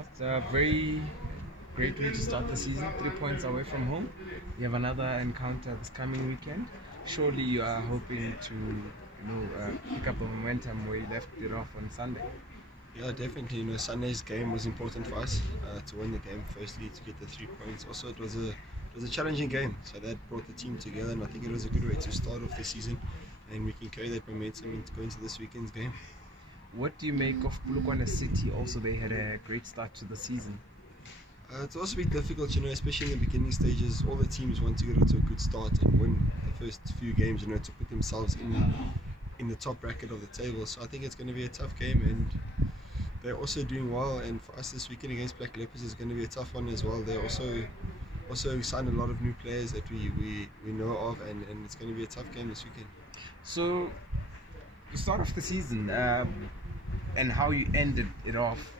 It's a very great way to start the season. 3 points away from home. You have another encounter this coming weekend. Surely you are hoping to, pick up a momentum where you left it off on Sunday. Yeah, definitely. Sunday's game was important for us to win the game. Firstly, to get the 3 points. Also, it was a challenging game, so that brought the team together, and I think it was a good way to start off the season, and we can carry that momentum into going to this weekend's game. What do you make of Polokwane City? Also, they had a great start to the season. It's also a bit difficult, especially in the beginning stages. All the teams want to get into a good start and win the first few games, to put themselves in the top bracket of the table. So I think it's going to be a tough game, and they're also doing well. And for us this weekend against Black Leopards is going to be a tough one as well. They're also signed a lot of new players that we know of, and it's going to be a tough game this weekend. So, to start off the season and how you ended it off,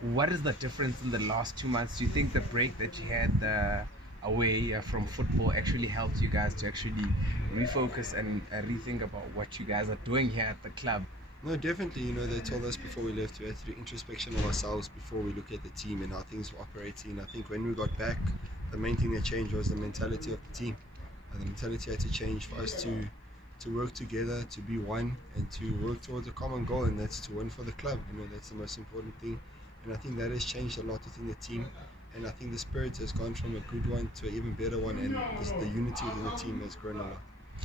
what is the difference in the last 2 months? Do you think the break that you had away from football actually helped you guys to actually refocus and rethink about what you guys are doing here at the club? No, definitely. They told us before we left we had to do introspection of ourselves before we look at the team and how things were operating. I think when we got back, the main thing that changed was the mentality of the team. And the mentality had to change for us to work together, to be one, and to work towards a common goal, and that's to win for the club. That's the most important thing. And I think that has changed a lot within the team. And I think the spirit has gone from a good one to an even better one, and the unity within the team has grown a lot.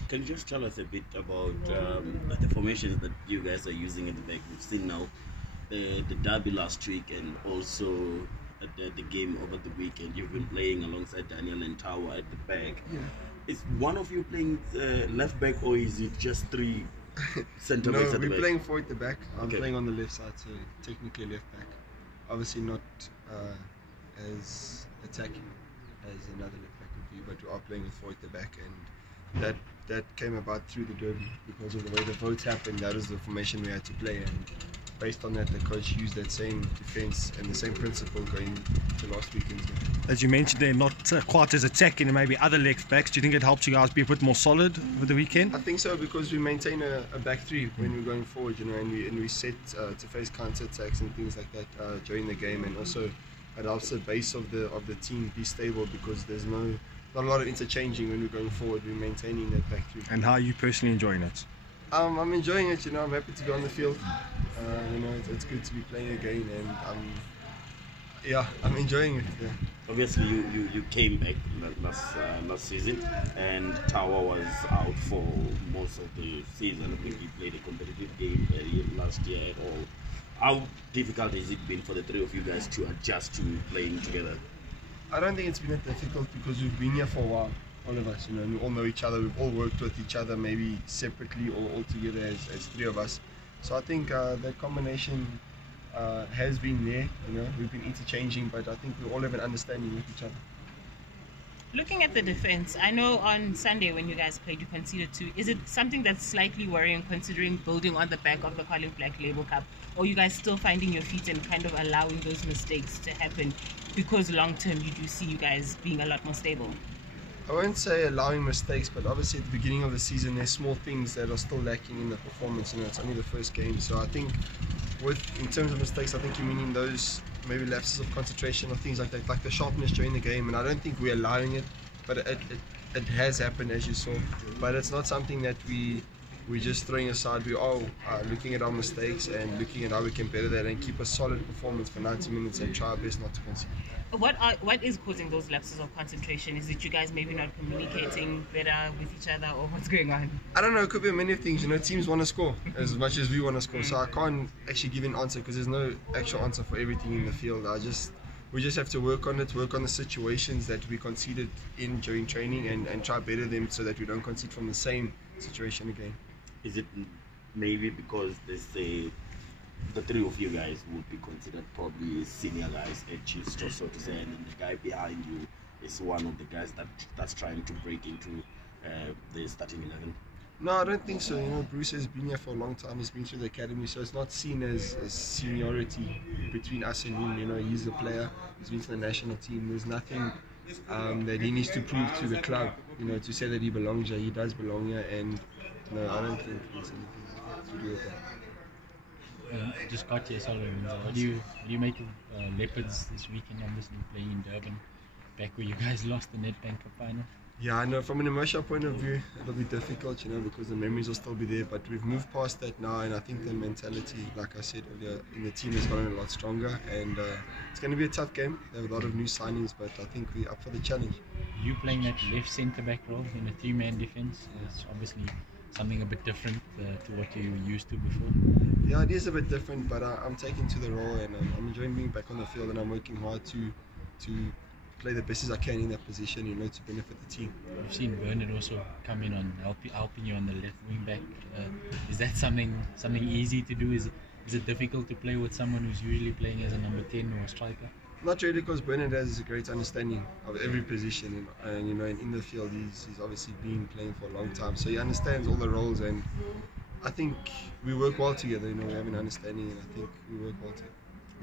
Can you just tell us a bit about the formations that you guys are using in the back? We've seen now the derby last week, and also the game over the weekend. You've been playing alongside Daniel and Tower at the back. Yeah. Is one of you playing left back, or is it just three centre backs at the back? No, we're playing forward at the back. I'm Okay. playing on the left side, so technically left back. Obviously not as attacking as another left back would be, but we are playing with forward at the back, and that came about through the derby because of the way the votes happened. That was the formation we had to play, and based on that, the coach used that same defence and the same principle going to last weekend's game. As you mentioned, they're not quite as attacking and maybe other left backs. Do you think it helps you guys be a bit more solid over the weekend? I think so, because we maintain a back three when we're going forward, and we set to face counter attacks and things like that during the game, and also it helps the base of the team be stable because there's not a lot of interchanging when we're going forward. We're maintaining that back three. And how are you personally enjoying it? I'm enjoying it. I'm happy to be on the field. It's good to be playing again, and I'm enjoying it. Yeah. Obviously, you came back last season, and Tower was out for most of the season. I think he played a competitive game last year at all. How difficult has it been for the three of you guys to adjust to playing together? I don't think it's been that difficult because we've been here for a while, all of us, and we all know each other. We've all worked with each other, maybe separately or all together as three of us. So I think that combination has been there. We've been interchanging, but I think we all have an understanding with each other. Looking at the defense, I know on Sunday when you guys played, you conceded 2. Is it something that's slightly worrying considering building on the back of the Black Label Cup? Or are you guys still finding your feet and kind of allowing those mistakes to happen because long term you do see you guys being a lot more stable? I won't say allowing mistakes, but obviously at the beginning of the season there's small things that are still lacking in the performance. It's only the first game, so I think in terms of mistakes, I think you're meaning those maybe lapses of concentration or things like that, like the sharpness during the game, and I don't think we're allowing it, but it has happened, as you saw. But it's not something that we're just throwing aside. We are looking at our mistakes and looking at how we can better that and keep a solid performance for 90 minutes and try our best not to concede. What is causing those lapses of concentration? Is it you guys maybe not communicating better with each other, or what's going on? I don't know, it could be many things. Teams want to score as much as we want to score, so I can't actually give an answer because there's no actual answer for everything in the field. We just have to work on it, work on the situations that we conceded in during training and try better them so that we don't concede from the same situation again. Is it maybe because the three of you guys would be considered probably senior guys at Chiefs, so to say, and then the guy behind you is one of the guys that's trying to break into the starting 11? No, I don't think so. Bruce has been here for a long time. He's been through the academy, so it's not seen as seniority between us and him. He's a player. He's been to the national team. There's nothing that he needs to prove to the club, to say that he belongs here. He does belong here, and no, I don't think there's anything to do with that. just got here, Solomon. What do you make of Leopards this weekend? Obviously playing in Durban, back where you guys lost the Nedbank Cup final. Yeah, I know from an emotional point of view, it'll be difficult, because the memories will still be there, but we've moved past that now, and I think the mentality, like I said earlier, in the team has gotten a lot stronger, and it's going to be a tough game. There are a lot of new signings, but I think we're up for the challenge. You playing that left centre-back role in a three-man defence is obviously something a bit different to what you were used to before. Yeah, it is a bit different, but I'm taking to the role, and I'm enjoying being back on the field, and I'm working hard to play the best as I can in that position, to benefit the team. We've seen Bernard also come in on helping you on the left wing back. Is that something easy to do? Is it difficult to play with someone who's usually playing as a number 10 or a striker? Not really, because Bernard has a great understanding of every position, and in the field he's obviously been playing for a long time, so he understands all the roles, and I think we work well together. We have an understanding, and I think we work well together.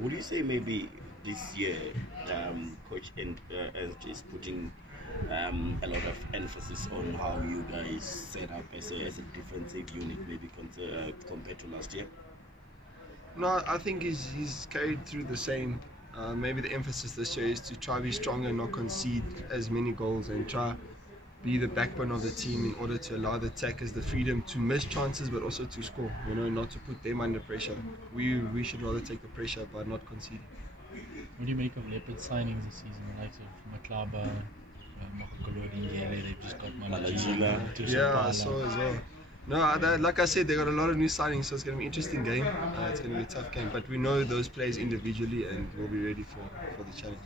Would you say maybe this year Coach Ernst is putting a lot of emphasis on how you guys set up as a defensive unit, maybe compared to last year? No, I think he's carried through the same. Maybe the emphasis this year is to try to be stronger and not concede as many goals, and try be the backbone of the team in order to allow the attackers the freedom to miss chances but also to score, not to put them under pressure. We should rather take the pressure but not concede. What do you make of Leopard signings this season? The likes of Maklaba, Gordinho, they've just got Malajila. Yeah, I saw as well. No, like I said, they got a lot of new signings, so it's going to be an interesting game. It's going to be a tough game, but we know those players individually, and we'll be ready for the challenge.